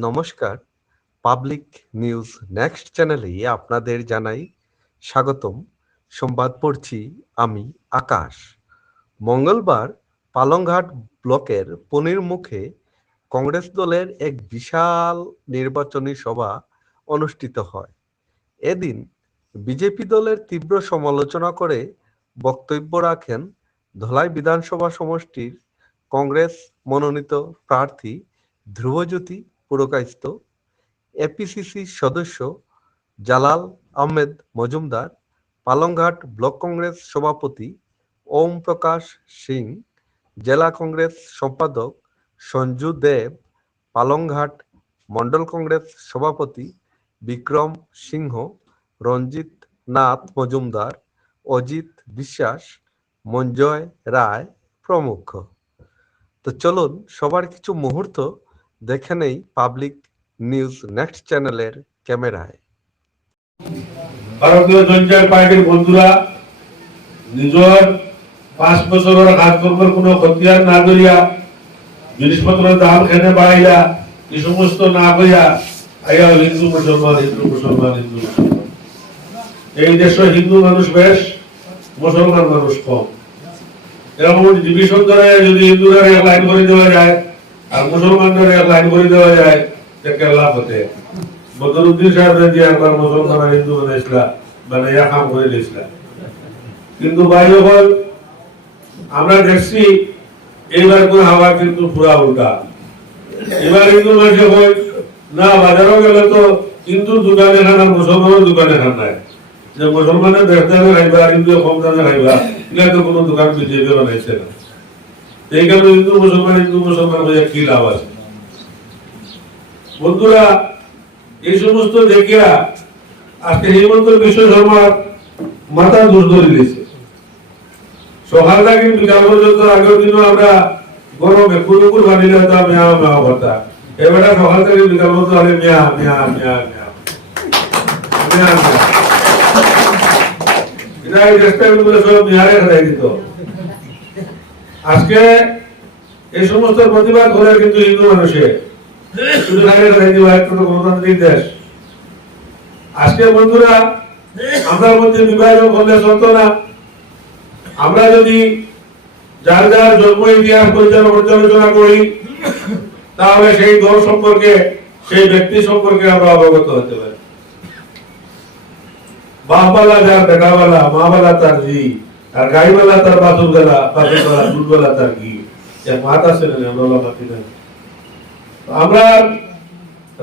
নমস্কার, public news next চ্যানেলে আপনাদের জানাই স্বাগতম। সংবাদ পড়ছি আমি আকাশ। মঙ্গলবার পালংঘাট ব্লকের পনিরমুখে কংগ্রেস দলের এক বিশাল নির্বাচনী সভা অনুষ্ঠিত হয়। এদিন বিজেপি দলের তীব্র সমালোচনা করে বক্তব্য রাখেন ধলাই বিধানসভা সমষ্টির কংগ্রেস মনোনীত প্রার্থী ধ্রুবজ্যোতি পুরকায়স্থ, এপিসিসি সদস্য জালাল আহমেদ মজুমদার, পালংঘাট ব্লক কংগ্রেস সভাপতি ওম প্রকাশ সিং, জেলা কংগ্রেস সম্পাদক সঞ্জু দেব, পালংঘাট মন্ডল কংগ্রেস সভাপতি বিক্রম সিংহ, রঞ্জিত নাথ মজুমদার, অজিত বিশ্বাস, মঞ্জয় রায় প্রমুখ। তো চলুন সবার কিছু মুহূর্ত দেখে নেই পাবলিক নিউজ নেক্সট চ্যানেলের ক্যামেরায়। ভারতীয় জনতা পার্টির বন্ধুরা নিজের 5 বছরের কাজকর্মের কোনো খতিয়ান না করিয়া, জিনিসপত্রের দাম খেতে বাড়াইয়া, এই সমস্ত না করিয়া আইয়া হিন্দু মুসলমান হিন্দু মুসলমান হিন্দু মুসলমান। এই দেশে হিন্দু মানুষ বেশ, মুসলমান মানুষ কম। এরকম ডিভিশন ধরে যদি হিন্দুরা এক লাইন করে দেওয়া যায় আর মুসলমানদের এক লাইন করে দেওয়া যায়, কেল্লা হতে বদরুদ্দিন সাহেব দিয়ে একবার মুসলমান আর হিন্দু বানাইছিলা, বানাইয়া কাম করে দিয়েছিলা। কিন্তু বাইরে হল আমরা দেখছি এইবার করে হাওয়া কিন্তু পুরা উল্টা। এবার হিন্দু মানুষে হয় না, বাজারও গেলে তো হিন্দুর দোকানে খান আর মুসলমানের দোকানে খান নাই, যে মুসলমানের বেশ দামে খাইবা আর হিন্দু কম দামে খাইবা, এটা তো কোনো দোকান বিজেপি বানাইছে না। এই কারণে হিন্দু মুসলমান হয়ে কি লাভ আছে? বন্ধুরা, এই সমস্ত দেখিয়া আজকে হেমন্ত বিশ্ব শর্মার মাথা দোষ ধরে দিয়েছে। সকাল থেকে বিকাল পর্যন্ত আগের দিনও আমরা গরমে কুকুর বানিয়ে দিতাম মেয়া মেয়া করতাম। এবারে সকাল থেকে বিকাল পর্যন্ত আরে মেয়া মেয়া মেয়া মেয়া মেয়া মেয়া, এটা এই রেস্টুরেন্টগুলো সব মেয়ারে খাই দিত। আজকে এই সমস্ত প্রতিবাদ করে কিন্তু হিন্দু মানুষে শুধু খাই খাই দিবা, একটু গণতান্ত্রিক দেশ। আজকে বন্ধুরা, আমরা মধ্যে বিভাজন করলে চলতো না। আমরা যদি যার যার জন্ম ইতিহাস পর্যালোচনা করি, তাহলে সেই দল সম্পর্কে, সেই ব্যক্তি সম্পর্কে আমরা অবগত হতে পারি। বাপবালা যার বেটাওয়ালা, মাওয়ালা তার জি, আর গাইওয়ালা তার বাছুরওয়ালা, বাছুরওয়ালা দুধওয়ালা তার ঘি। মাতা ছিলেন আমরা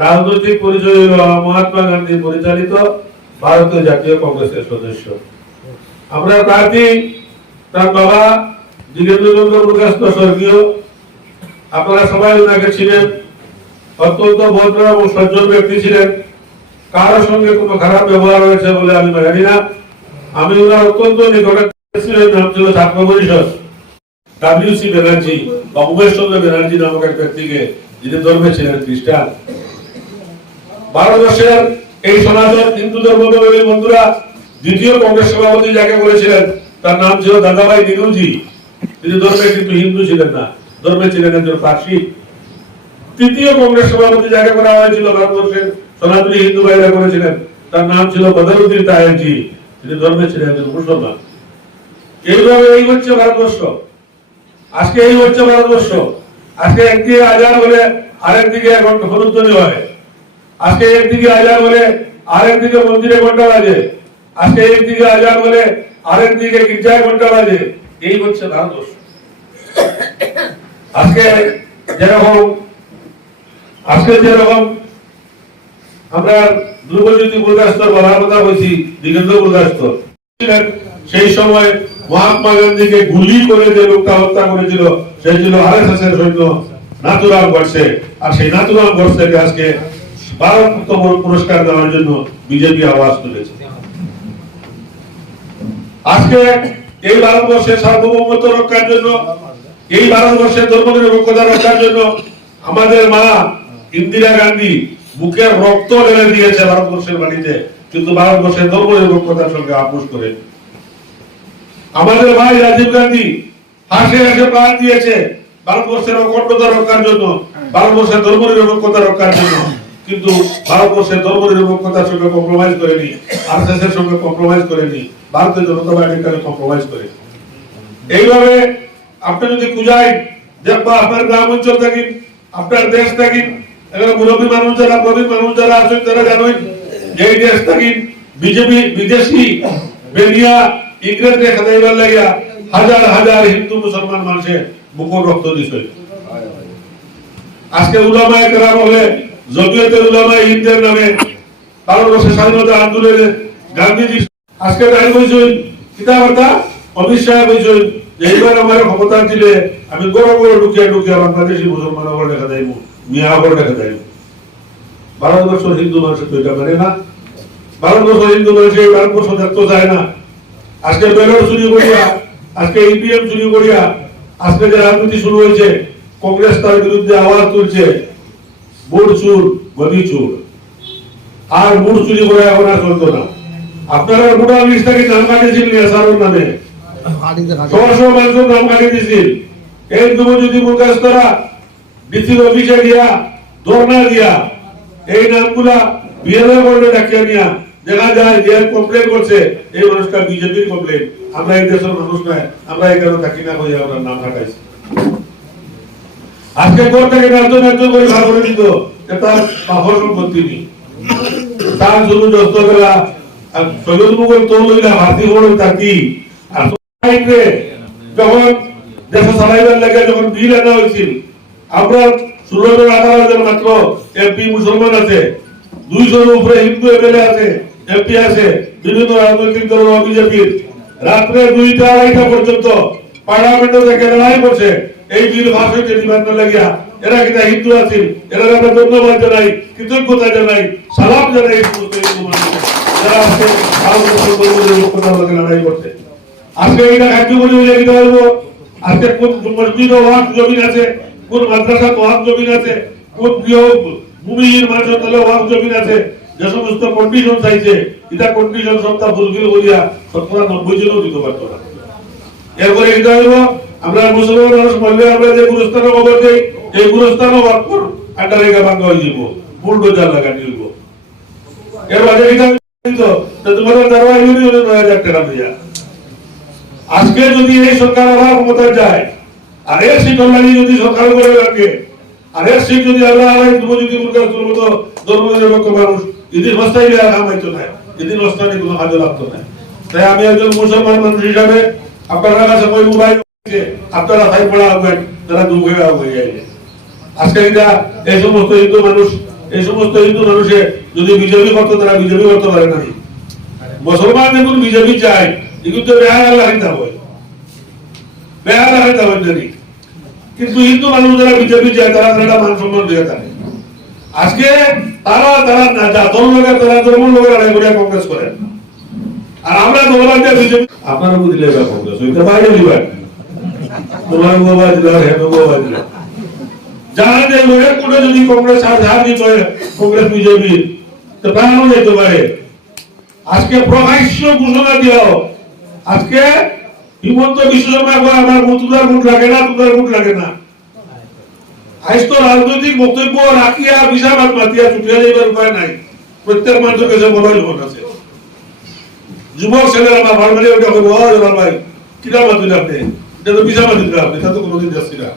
রাজনৈতিক পরিচয় হল মহাত্মা গান্ধী পরিচালিত ভারতীয় জাতীয় কংগ্রেসের সদস্য। আমরা প্রার্থী তার বাবা যোগেন্দ্রচন্দ্র পুরকায়স্থ স্বর্গীয়। আপনারা সবাই ওনাকে ছিলেন, অত্যন্ত ভদ্র এবং সজ্জন ব্যক্তি ছিলেন। কারোর সঙ্গে কোনো খারাপ ব্যবহার হয়েছে বলে আমি জানি না। আমি ওনার অত্যন্ত নিকটে ছিলেন। নাম ছিল ছাত্র পরিষদ WC ব্যানার্জি বা উমেশ চন্দ্র ব্যানার্জি নামক এক ব্যক্তিকে, যিনি ধর্মে ছিলেন খ্রিস্টান। ভারতবর্ষের এই সনাতন হিন্দু ধর্মাবলম্বী বন্ধুরা দ্বিতীয় কংগ্রেস সভাপতি যাকে বলেছিলেন, তার নাম ছিল দাদাভাই নেহরুজি। তিনি ধর্মে কিন্তু হিন্দু ছিলেন না, ধর্মে ছিলেন একজন পার্সি। তৃতীয় কংগ্রেস সভাপতি যাকে করা হয়েছিল, ভারতবর্ষের সনাতনী হিন্দু ভাইরা করেছিলেন, তার নাম ছিল বদরুদ্দিন তায়েবজি। তিনি ধর্মে ছিলেন একজন মুসলমান। এইভাবে এই হচ্ছে ভারতবর্ষ। আজকে এই হচ্ছে ভারতবর্ষ। আজকে একদিকে আজান বলে আরেকদিকে হলুধ্বনি হয়। আজকে একদিকে আজান বলে আরেকদিকে মন্দিরে ঘন্টা বাজে। আজকে একদিকে আজান বলে আরেকদিকে গির্জায় ঘন্টা বাজে। এই হচ্ছে ভারতবর্ষ। আজকে যেরকম আমরা ধ্রুবজ্যোতি পুরকায়স্থ বলার কথা বলছি, যোগেন্দ্র পুরকায়স্থ ছিলেন, সেই সময় মহাত্মা গান্ধীকে গুলি করে যে লোকটা হত্যা করেছিল, সে ছিল RSS এর সৈন্য নাথুরাম গডসে। আর সেই নাথুরাম গডসেকে আজকে ভারত পুরস্কার দেওয়ার জন্য বিজেপি আওয়াজ তুলেছে। আজকে এই ভারতবর্ষের সার্বভৌমত্ব রক্ষার জন্য, এই ভারতবর্ষের ধর্মনিরপেক্ষতা রক্ষার জন্য আমাদের মা ইন্দিরা গান্ধী বুকের রক্ত ঢেলে দিয়েছে ভারতবর্ষের মাটিতে, কিন্তু ভারতবর্ষের ধর্মনিরপেক্ষতার সঙ্গে আপোষ করে। আমাদের ভাই রাজীব গান্ধী হাসে হাসে প্রাণ দিয়েছে ভারতবর্ষের অখণ্ডতা রক্ষার জন্য, ভারতবর্ষের ধর্মনিরপেক্ষতা রক্ষার জন্য। কিন্তু ভারতবর্ষের ধর্মনিরপেক্ষতার সঙ্গে কম্প্রোমাইজ করেনি, আরএসএস এর সঙ্গে কম্প্রোমাইজ করেনি, ভারতীয় জনতা পার্টির কাছে কম্প্রোমাইজ করেনি। এইভাবে আপনি যদি খুঁজাই দেখবা আপনার গ্রাম অঞ্চল থাকি, আপনার দেশ থাকি, এখানে মুরব্বী মানুষ যারা, প্রবীণ মানুষ যারা আছেন তারা জানেন যে এই দেশ থাকি বিজেপি বিদেশি বেনিয়া ইংরেজদের খেদাইবার লাগিয়া হাজার হাজার হিন্দু মুসলমান মানুষের বুকুর রক্ত দিছে। আজকে উলামায়ে কেরাম বলে জমিয়তে উলামায়ে হিন্দের নামে ভারতবর্ষের স্বাধীনতা আন্দোলনে গান্ধীজি আজকে দাঁড়িয়ে বলছেন কিতাবার্তা অমিত শাহ বলছেন যে এইবার আমার ক্ষমতা দিলে আমি গড় গড় ঢুকিয়া ঢুকিয়া বাংলাদেশি মুসলমান ওপর দেখা যাইব, মিয়া ওপর দেখা যাইব। ভারতবর্ষের হিন্দু মানুষের তো এটা মানে না। ভারতবর্ষের হিন্দু মানুষের ভারতবর্ষ দেখতে যায় না। আজকে ব্যালট চুরি করিয়া, আজকে ইপিএম চুরি করিয়া, আজকে যে রাজনীতি শুরু হয়েছে, কংগ্রেস তার বিরুদ্ধে আওয়াজ তুলছে বুট চুর গদি চুর, আর বুট চুরি করে এখন আর চলতো না। আপনারা ভোটার লিস্ট থেকে নাম কাটিয়েছিলেন এসারোর নামে, 600 মানুষের নাম কাটিয়ে দিয়েছিল। এই যদি মুরগাস্তরা ডিসির অফিসে গিয়া ধর্ণা দিয়া এই নামগুলা বিএলও বোর্ডে ডাকিয়ে নিয়া দেখা যায় যে কমপ্লেন করছে এই মানুষটা বিজেপির কমপ্লেন, আমরা এই দেশের মানুষ নয়, আমরা এখানে থাকি না হয়ে আমরা নাম কাটাইছি। আজকে কোর্ট থেকে একজন একজন করে ভাগ করে দিত, তার পাথর সম্পত্তি নেই, তার জন্য দস্তবেলা সৈয়দ মুগল তো লইলা ভারতী হল থাকি। আর যখন দেশ চালাইবার লাগে যখন বিল আনা হয়েছিল, আমরা 16,000-18,000 মাত্র এমপি মুসলমান আছে, 200 উপরে হিন্দু এমএলএ আছে, এমপি আছে, বিভিন্ন রাজনৈতিক দল বিজেপির। রাত্রে 2টা-2:30 পর্যন্ত পার্লামেন্টে থেকে লড়াই করছে এই বিল পাস হইতে দিবার না লাগিয়া। এরা কিনা হিন্দু আছেন, এরা আমরা ধন্যবাদ জানাই, কৃতজ্ঞতা জানাই, সালাম জানাই সমস্ত হিন্দু মানুষ যারা আজকে ভারতবর্ষের লড়াই করছে। আজকে এটা কার্যকরী হয়ে যেতে পারবো। আজকে কোন মসজিদ ও ওয়াকফ জমিন আছে, কোন মাদ্রাসা ওয়াকফ জমিন আছে, কোন গৃহ ভূমিহীন মানুষের তলে ওয়াকফ জমিন আছে, যে সমস্ত কন্ডিশন চাইছে এটা কন্ডিশন সপ্তাহ ফুলফিল করিয়া 90% জনও দিতে পারতো না। এরপরে এটা হইব আমরা মুসলমান মানুষ বললে আমরা যে গুরুস্থানে খবর দেই, এই গুরুস্থানও ওয়াকফ আন্ডারে ভাঙ্গা হয়ে যাব, বুলডোজার লাগানি হইব। এর বাদে এটা তো তোমাদের দারোয়া ইউনিয়নে 9,000 টাকা দিয়া। আজকে যদি এই সরকার আবার ক্ষমতায় যায়, আর এর সিট অলরেডি যদি সরকার করে রাখে, আর এর সিট যদি আল্লাহ আলাই যদি মুরগার মতো ধর্মনিরপেক্ষ মানুষ যদি হস্তাই দেওয়া কাম হইতো না, যদি হস্তানি কোনো কাজে লাগতো না। তাই আমি একজন মুসলমান মানুষ হিসাবে আপনারা কাছে কই মোবাইল আপনারা ভাই পড়া হবেন, তারা দুঃখে হয়ে যায়। আজকে এটা এই সমস্ত হিন্দু মানুষ, এই সমস্ত হিন্দু মানুষে যদি বিজেপি করতো তারা বিজেপি করতে পারে না। মুসলমান যখন বিজেপি চায় কিন্তু কিন্তু হিন্দু মানুষ যারা বিজেপি চায় তারা তারা মান সম্মান দিয়ে থাকে। আজকে তারা তারা জাতর লোকের তারা ধর্ম লোকের আড়াই করে কংগ্রেস করে, আর আমরা দলবাদ দিয়ে বিজেপি আপনারা বুঝলে কংগ্রেস হইতে বাইরে দিবেন, তোমার গোবা দিল হেন গোবা দিল যারা যে লোকের কোটে যদি কংগ্রেস আর যা দিত কংগ্রেস বিজেপি তো প্রাণও যেতে পারে। আজকে প্রকাশ্য ঘোষণা দিও, আজকে হিমন্ত বিশ্ব শর্মা আমার তুলার মুখ লাগে না, তুলার মুখ লাগে না। আজ তো রাজনৈতিক বক্তব্য রাখিয়া বিষাবাদ মাতিয়া ছুটিয়া যাইবার উপায় নাই। প্রত্যেক মানুষের কাছে মোবাইল ফোন আছে। যুবক ছেলেরা বা ভাড় মারিয়ে ওটা করবো ভাই কিনা মাতুন আপনি, এটা তো বিষাবাদ দিতে আপনি, তা তো কোনোদিন যাচ্ছি না।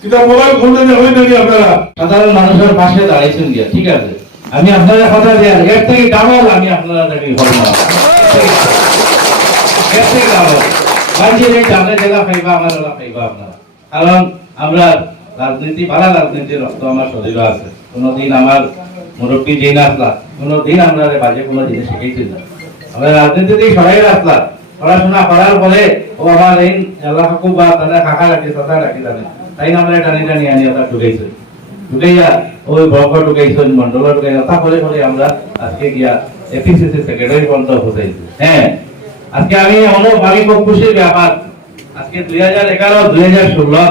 কিন্তু মোবাইল ফোন হয় নাকি আপনারা সাধারণ মানুষের পাশে দাঁড়াইছেন গিয়া, ঠিক আছে। আমি আপনারা কথা দেন এর থেকে ডাবল আমি আপনারা দেখি ঘটনা এর থেকে ডাবল বাড়িয়ে যে জানে জায়গা পাইবা আমার ওরা পাইবা আপনারা। কারণ আমরা রাজনীতি ভালো রাজনীতির রক্ত আমার শরীরে আছে। কোনোদিন আমার মুরব্বী দিন আসলা, কোনোদিন আমরা বাজে কোনো জিনিস শিখেছিল না। আমরা রাজনীতিতেই সবাই আসলাম, পড়াশোনা করার পরে ও আমার এই আল্লাহ হাকুব বা তাদের কাকা রাখি চাচা রাখি জানে তাই আমরা টানি টানি আনি ওটা ঢুকেছে, ঢুকাইয়া ওই ব্লক ঢুকাইছেন, মন্ডল ঢুকাইয়া তা করে করে আমরা আজকে গিয়া এপিসিসি সেক্রেটারি পর্যন্ত পৌঁছাইছি। হ্যাঁ, আজকে আমি এমনও ভাবি খুব খুশির ব্যাপার, আজকে 2011-2016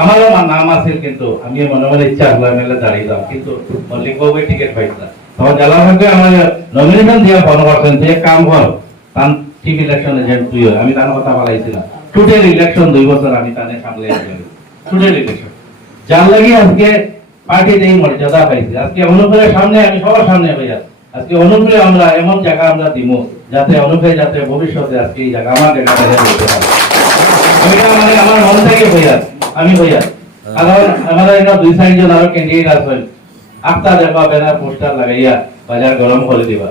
আমারও নাম আছে, কিন্তু আমি মনে মনে ইচ্ছা হলো মেলে দাঁড়িয়ে যাও, কিন্তু মল্লিক বাবু টিকিট পাইছিলাম। তখন জেলা ভাগ্যে আমার নমিনেশন দিয়ে ফোন করছেন যে কাম কর তান চিফ ইলেকশন এজেন্ট তুই, আমি তার কথা বলাইছিলাম। টোটাল ইলেকশন 2 বছর আমি তাদের সামলে টোটাল ইলেকশন যার লাগে আজকে পার্টিতে এই মর্যাদা পাইছি। আজকে অনুপ্রের সামনে আমি সবার সামনে হইয়া আজকে অনুপ্রে আমরা এমন জায়গা আমরা দিব যাতে অনুপ্রে যাতে ভবিষ্যতে আজকে এই জায়গা আমার জায়গা থেকে বলতে পারে। এটা মানে আমার মন থেকে হইয়া আমি হইয়া কারণ আমাদের এটা 2-4 জন আরো ক্যান্ডিডেট আছেন আফতা দেখবা ব্যানার পোস্টার লাগাইয়া বাজার গরম করে দিবা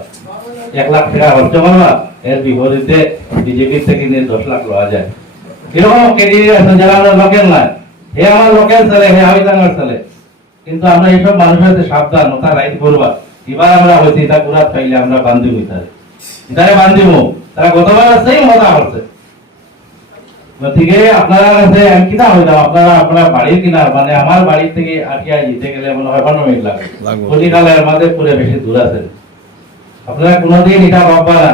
1 লাখ টাকা খরচ করবা এর বিপরীতে বিজেপি থেকে 10 লাখ লওয়া যায়। এরকম ক্যান্ডিডেট আছেন যারা আমরা লোকেল না হে আমার লোকেল ছেলে হে আমি তাঙ্গার ছেলে কিন্তু আমরা এইসব মানুষের সাথে সাবধান ওটা রাইট করবা এবার আমরা হইছি এটা পুরা পাইলে আমরা বান্ধি হইতারে এটারে বান্ধিব তারা গতবার সেই মজা করছে। গতিকে আপনারা কাছে আমি কিনা হইতাম আপনারা বাড়ির কিনা মানে আমার বাড়ির থেকে আটিয়া যেতে গেলে মনে হয় 15 মিনিট লাগে কলিকালের আমাদের পুরে বেশি দূর আছে। আপনারা কোনোদিন এটা ভাববা না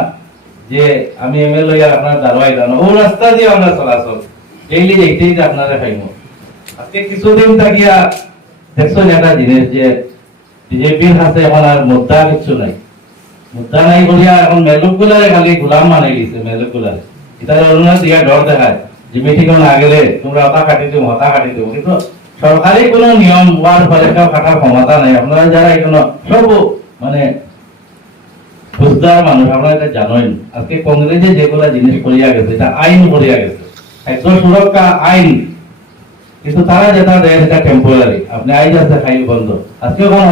যে আমি এমএলএ আর আপনার দাঁড়াই দাঁড়ানো ও রাস্তা দিয়ে আমরা চলাচল ডেইলি দেখতেই যে আপনারা খাইব। আজকে কিছুদিন থাকিয়া দেখছো একটা জিনিস যে বিজেপির কাছে এখন আর মুদ্রা কিছু নাই মুদ্রা নাই বলিয়া এখন মেলুক গুলারে খালি গোলাম বানাই দিছে মেলুক গুলারে এটা অন্য দিয়া ডর দেখায় যে মিটিং না গেলে তোমরা হতা কাটি দিব কিন্তু সরকারি কোনো নিয়ম হওয়ার ফলে কেউ কাটার ক্ষমতা নাই। আপনারা যারা এখানে সব মানে বুঝদার মানুষ আপনারা এটা জানেন আজকে কংগ্রেসে যেগুলা জিনিস করিয়া গেছে এটা আইন করিয়া গেছে একদম সুরক্ষা আইন কিন্তু তারা যেটা দেয় সেটা টেম্পোরারি আপনি আইজ আছে ফাইল বন্ধ আজকে কোন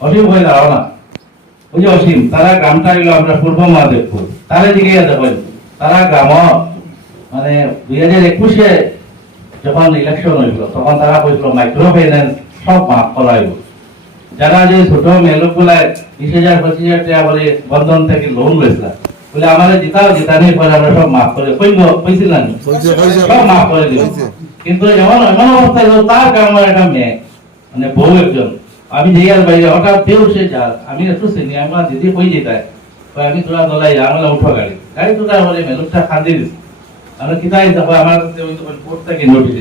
অসীম হয়ে দাঁড়াও না ওই যে অসীম তারা গ্রামটা হইল আমরা পূর্ব মহাদেবপুর তারা দিকে দেখেন তারা গ্রাম মানে 2021-এ যখন ইলেকশন হইল তখন তারা কইছিল মাইক্রো ফাইন্যান্স সব মাফ করাইব যারা যে ছোট মেলুক গুলায় 20,000-25,000 টাকা বলে বন্ধন থেকে লোন লইছিল বলে আমাদের জিতানি পরে আমরা সব মাফ করে কইছিল না সব মাফ করে দিব কিন্তু এমন অবস্থা তার গ্রামের একটা মেয়ে মানে বউ একজন আমি যাইয়ার বাইরে হঠাৎ বেউসে যা আমি একটু চিনি আমার দিদি কই যেতায় আমি তোরা দলাই আমরা উঠো গাড়ি তোরা বলে মেলুকটা খান্দি দিস আমরা কিতাই দেখো আমার ওই তো কোর্ট থেকে নোটিস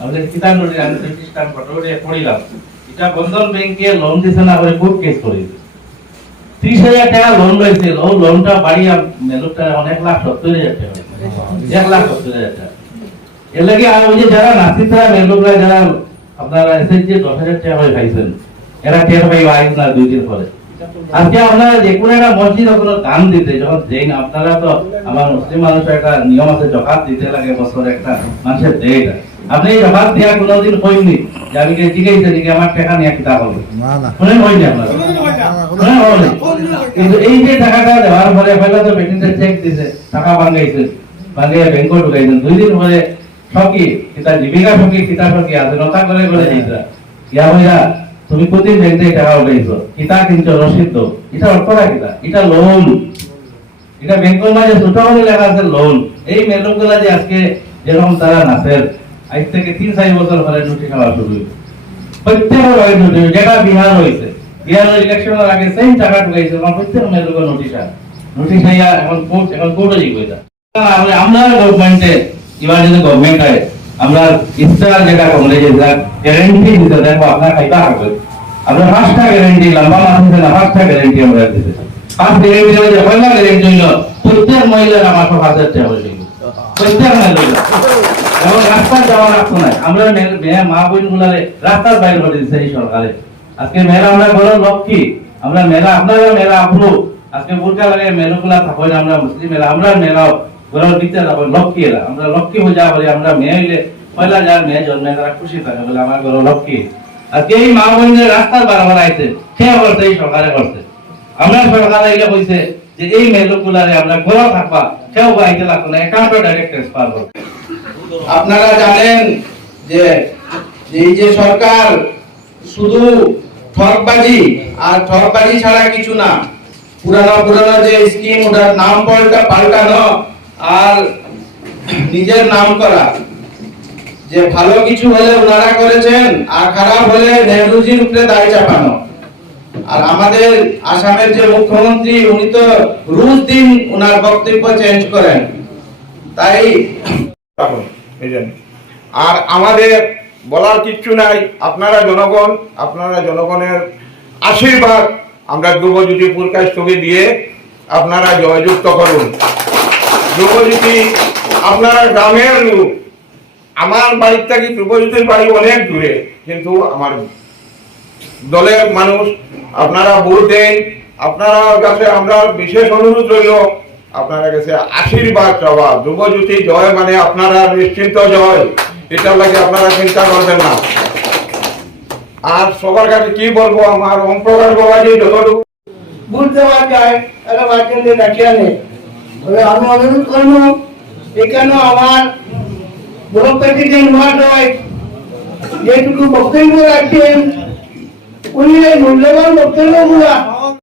আমাদের কিতাব নোটিস আমি রেজিস্টার ফটোরে পড়িলাম এটা বন্ধন ব্যাংকে লোন দিছে না করে কোর্ট কেস করে 30,000 টাকা লোন লইছে ও লোনটা বাড়িয়া মেলুকটা 1,70,000 টাকা 1,70,000 টাকা এর লাগে আর ওই যে যারা নাসিতা মেলুকরা যারা আপনারা এসএসজি 10,000 টাকা হয়ে পাইছেন এরা টের পাই আইজ না 2 দিন পরে আজকে আপনারা যে কোনো একটা মসজিদ কোনো দান দিতে যখন দেন আপনারা তো আমার মুসলিম মানুষের একটা নিয়ম আছে জাকাত দিতে লাগে বছরে একটা মানুষের দেয় আপনি এই জাকাত দেয়া কোনোদিন কইনি যে আমি জিজ্ঞাসা যে আমার টাকা নিয়ে কিতা হবে না শুনেন হই না আপনারা শুনেন হই কিন্তু এই যে টাকাটা দেওয়ার পরে পয়লা তো বেটিতে চেক দিছে টাকা ভাঙাইছে ভাঙিয়ে ব্যাংকে ঢুকাইছেন 2 দিন পরে সকি কিতা জীবিকা সকি কিতা সকি আছে নতা করে যাইতা ইয়া হইরা তুমি প্রতিদিন ব্যাংকে টাকা উঠাইছো কিতা কিন্তু রসিদ দাও এটা অর্থটা কিতা এটা লোন এটা ব্যাংকের মাঝে ছোট করে লেখা আছে লোন এই মেলুকগুলা যে আজকে যেরকম তারা নাচের আজ থেকে 3-4 বছর পরে নোটিশ হওয়া শুরু হইছে প্রত্যেকের ওই নোটিশ যেটা বিহার হইছে বিহারের ইলেকশনের আগে সেম টাকা ঢুকাইছে আমার প্রত্যেক মেলুকের নোটিশ আইয়া এখন কোর্টে যাই কইতা আমরা গভর্নমেন্টে এবার যদি গভর্নমেন্ট হয় আমরা ইস্তার যেটা কংগ্রেসের গ্যারান্টি দিতে দেখো আপনার খাইবা হবে আমরা 5টা গ্যারান্টি লম্বা মাসে না 5টা গ্যারান্টি আমরা দিতে 5 গ্যারান্টি যে পয়লা গ্যারান্টি হলো প্রত্যেক মহিলার আমার 5,000 টাকা হয়ে যাবে প্রত্যেক মহিলা এবং রাস্তা যাওয়া রাখতো না আমরা মেয়ে মা বোন গুলারে রাস্তার বাইরে করে দিচ্ছে এই সরকারে আজকে মেয়েরা আমরা বড় লক্ষ্মী আমরা মেয়েরা আপনারা মেয়েরা আপু আজকে বোরকা লাগে মেয়েগুলা থাকো না আমরা মুসলিম মেয়েরা আমরা মেয়েরাও বড় দিতে যাবো লক্ষ্মীরা আমরা লক্ষ্মী হয়ে যাবো আমরা মেয়ে হইলে পয়লা যার মেয়ে জন্মে তারা খুশি থাকে বলে আমার বড় লক্ষ্মী আজকে এই মা বোনদের রাস্তার বারবার আইছে কে করছে এই সরকারে করছে আমরা সরকার আইলে কইছে যে এই মেয়েগুলারে আমরা ঘর থাকবা কেউ আইতে লাগতো না অ্যাকাউন্টে ডাইরেক্ট ট্রান্সফার করবে। আপনারা জানেন যে এই যে সরকার শুধু ঠকবাজি আর ঠকবাজি ছাড়া কিছু না পুরানো যে স্কিম ওটার নাম পাল্টানো আর নিজের নাম করা যে ভালো কিছু হলে ওনারা করেছেন আর খারাপ হলে নেহরুজির উপরে দায় চাপানো আর আমাদের আসামের যে মুখ্যমন্ত্রী উনি তো রোজ দিন ওনার বক্তব্য চেঞ্জ করেন তাই আর আমাদের বলার কিচ্ছু নাই আপনারা জনগণের আশীর্বাদ আমরা ধ্রুবজ্যোতি পুরস্কারকে দিয়ে আপনারা জয়যুক্ত করুন। ধ্রুবজ্যোতি আপনারা গ্রামের লোক আমার বাড়ির থেকে ধ্রুবজ্যোতির বাড়ি অনেক দূরে কিন্তু আমার দলের মানুষ আপনারা ভোট দেন, আপনারা কাছে আমরা বিশেষ অনুরোধ রইল আপনারা কাছে আশীর্বাদ চাওয়া। ধ্রুবজ্যোতি জয় মানে আপনারা নিশ্চিন্ত জয়, এটার লাগে আপনারা চিন্তা করবেন না। আর সবার কাছে কি বলবো, আমার ওম প্রকাশ বাবাজি যতটুকু ভোট দেওয়া যায় একটা বাচ্চাদের ডাকিয়া নেই। তবে আমি অনুরোধ করবো এখানে আমার ব্লক প্রেসিডেন্ট মহাশয় যেটুকু বক্তব্য রাখছেন উনি এই মূল্যবান বক্তব্যগুলা